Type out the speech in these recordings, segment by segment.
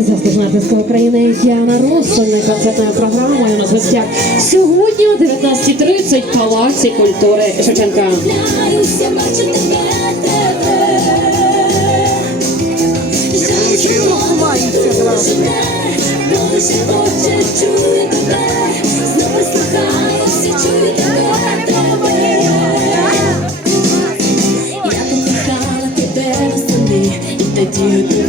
Заслужена артистка України Яна Россольна концертною програмою на гостях сьогодні о 19.30 в Палаці культури Шевченка. Тебе. Я покохала тебе восени, і тоді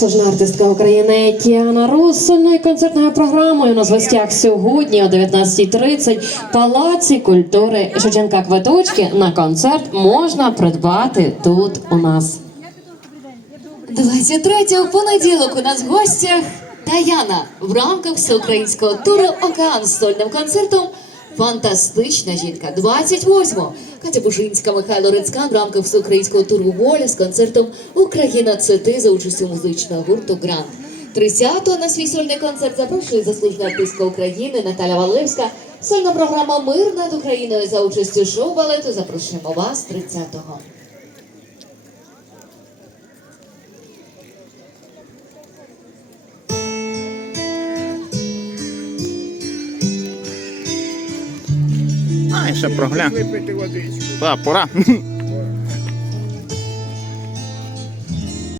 Заслужена артистка України Тіана Россольною концертною програмою на гостях сьогодні о 19.30 в Палаці культури Шевченка Квиточки на концерт можна придбати тут у нас. 23 понеділок у нас в гостях Таяна в рамках всеукраїнського туру Океан з сольним концертом. Фантастична жінка. 28-го Катя Бужинська, Михайло Рицька в рамках всеукраїнського туру Воля з концертом Україна це ти за участю музичного гурту Грант. 30-го на свій сольний концерт запрошує заслужена артистка України Наталя Валевська. Сольна програма Мир над Україною за участю шоу балету. Запрошуємо вас 30-го. Ще проглян. Випити водичку. Так, пора.